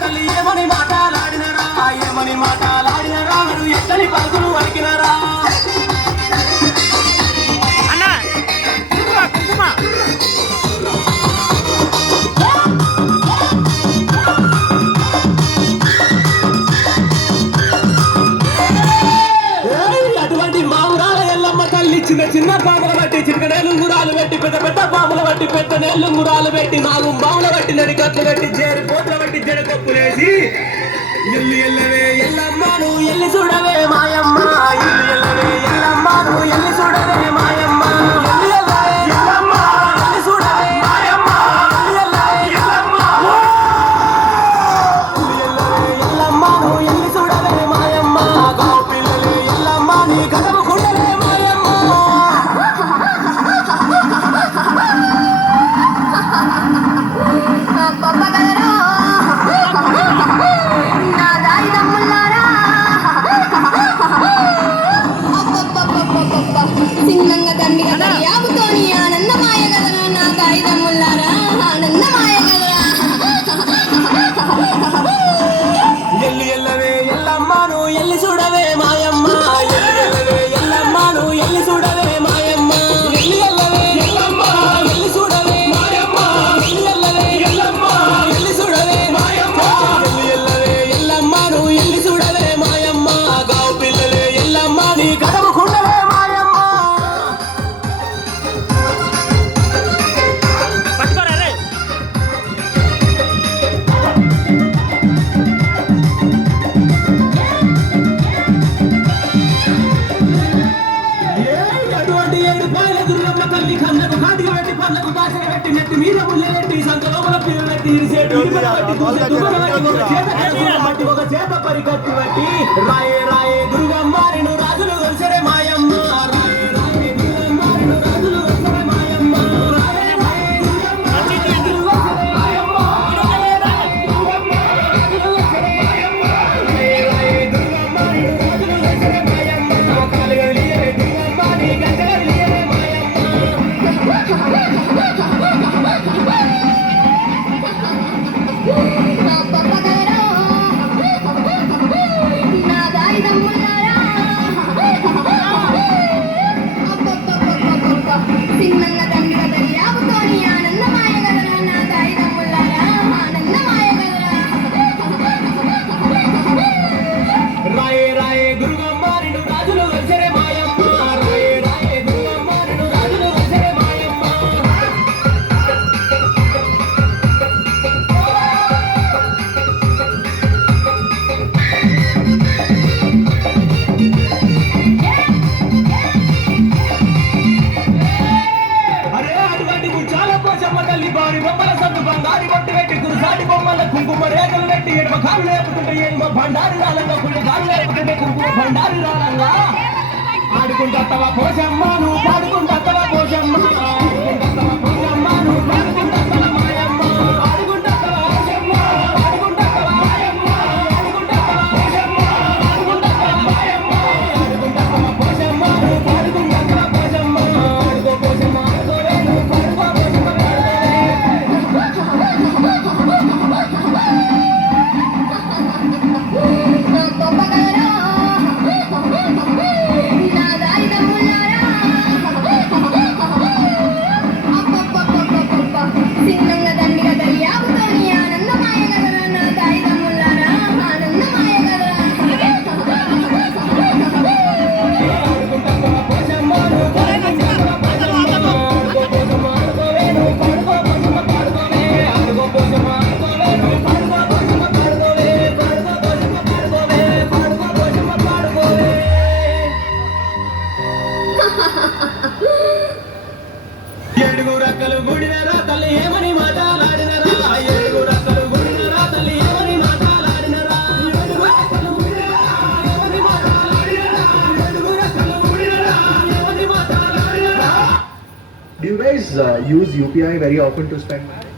తల్లి ఏమని మాటలాడినరా ఏమని మాటలాడినరా మీరు ఎక్కడి పలుకులు వరికినరా చిన్న చిన్న పాముల బట్టి చిన్ననేళ్ళు మురాలు పెట్టి పెద్ద పెద్ద పాముల బట్టి పెద్ద నేళ్ళు మురాలు పెట్టి నాలుగు పాముల బట్టి నడికట్లు పెట్టి జేరు పోతుల బట్టి జడకొప్పులేసి ఎల్లు ఎల్లవే ఎల్లమ్మను ఎల్లి చూడవే మాయమ్మ ఎల్లు ఎల్లవే ఎల్లమ్మను ఎల్లి చూడవే మాయమ్మ ఎల్లు ఎల్లవే ఎల్లమ్మ ఎల్లి చూడవే మాయమ్మ ఎల్లు ఎల్లవే ఎల్లమ్మ ఎల్లు ఎల్లవే ఎల్లమ్మను ఎల్లి చూడవే మాయమ్మ గావు పిల్లలే ఎల్లమ్మ నీ గడవ కుండలే సింగంగా దండిగా దర్యాబుతోని ఆనందమాయ గదరా నా కాయిదమ్ముల్లారా ఆనందమాయ గదరా ఎల్లి ఎల్లవే ఎల్లమ్మను ఎల్లి చూడవే మాయమ్మ ఎల్లి ఎల్లవే ఎల్లమ్మను ఎల్లి చూడవే మాయమ్మ ఎల్లి ఎల్లవే ఎల్లమ్మ ఎల్లి చూడవే మాయమ్మ ఎల్లి ఎల్లవే ఎల్లమ్మ ఎల్లి చూడవే మాయమ్మ ఎల్లి ఎల్లవే ఎల్లమ్మను ఎల్లి చూడవే మాయమ్మ గావు పిల్లలే ఎల్లమ్మ నీ గడవ కుండవే మాయమ్మ అటువంటి ఏడు పాయల దుర్గమ్మ తల్లి కన్నకు కాటికి పెట్టి పళ్ళకు బాసన పెట్టి నెట్టి మీద ముళ్ళెట్టి సంతలోపల పిల్లలు పెట్టి ఇరిసేటు ఇరుకలు పట్టి దూసె దుబ్బలు పట్టి ఒక చేత కట్టుకున్న పట్టి ఒక చేత పరికట్టు పట్టి రాయే రాయే దుర్గమ్మారిను రాజులు గొలిసరే మాయమ్మ రాయే రాయే దుర్గమ్మారిను రాజులు గొలిసరే మాయమ్మ రాయే రాయే దుర్గమ్మారిను రాజులు గొలిసరే మాయమ్మ రాయే రాయే దుర్గమ్మారిను రాజులు గొలిసరే మాయమ్మ రాయే రాయే దుర్గమ్మారిను రాజులు గొలిసరే మాయమ్మ కాలుగలియే దుర్గమ్మారి గంటలియే నా పప్పగదరా నా కాయిదమ్ముల్లారా సింగంగా దండిగా దర్యాబుతోని ఆనందమాయ గదరా నా కాయిదమ్ముల్లారా ఆనందమాయ గదరా రాయే రాయే దుర్గమ్మారిను రాజులు గొలిసరే మాయమ్మ రాయే రాయే దుర్గమ్మారిను రాజులు గొలిసరే మాయమ్మ అరే అటువంటి చాలా పోచమ్మ తల్లి బారి బొమ్మల సద్దు బంగారి బొట్టు పెట్టి కురుసాటి బొమ్మల కుంకుమ రేఖలు పెట్టి ఎడమ కాలు లేపుతుంటే ఎడమ బండారి రాలంగా కుడి కాలు లేపుతుంటే కుంకుమ బండారి రాలంగా ఆడుకుంటత్తవా పోచమ్మ నువ్వు పాడుకుంటత్తవా పోచమ్మ ఆడుకుంటత్తవా పోచమ్మ నువ్వు పాడుకుంటత్తవా మాయమ్మ ఆడుకుంటత్తవా పోచమ్మ ఆడుకుంటత్తవా మాయమ్మ ఆడుకుంటత్తవా పోచమ్మ ఆడుకుంటత్తవా మాయమ్మ ఆడుకుంటత్తవా పోచమ్మ నువ్వు పాడుకుంటత్తవా పోచమ్మ ఆడుకో పోచమ్మ ఆడుకోవే నువ్వు పాడుకో పోచమ్మ నా పప్పగదరా నా కాయిదమ్ముల్లారా సింగంగా దండిగా దర్యాబుతోని ఆనందమాయ గదరా నా కాయిదమ్ముల్లారా ఆనందమాయ గదరా ఆడుకుంటత్తవా పోచమ్మ నువ్వు పాడుకుంటత్తవా పోచమ్మ ఆడుకో పోచమ్మ ఆడుకోవే నువ్వు పాడుకో పోచమ్మ పాడుకోవే ఆడుకో పోచమ్మ ఆడుకోవే నువ్వు పాడుకో పోచమ్మ పాడుకోవే పాడుకో పోచమ్మ పాడుకోవే పాడుకో పోచమ్మ పాడుకోవే ఏడుగు రక్కలు గుడినరా తల్లి ఏమని మాటలాడినరా ఏడుగు రక్కలు గుడినరా తల్లి ఏమని మాటలాడినరా ఏడుగు రక్కలు గుడినరా ఏమని మాటలాడినరా ఏడుగు రక్కలు గుడినరా ఏమని మాటలాడినరా Do you guys use UPI very often to spend money?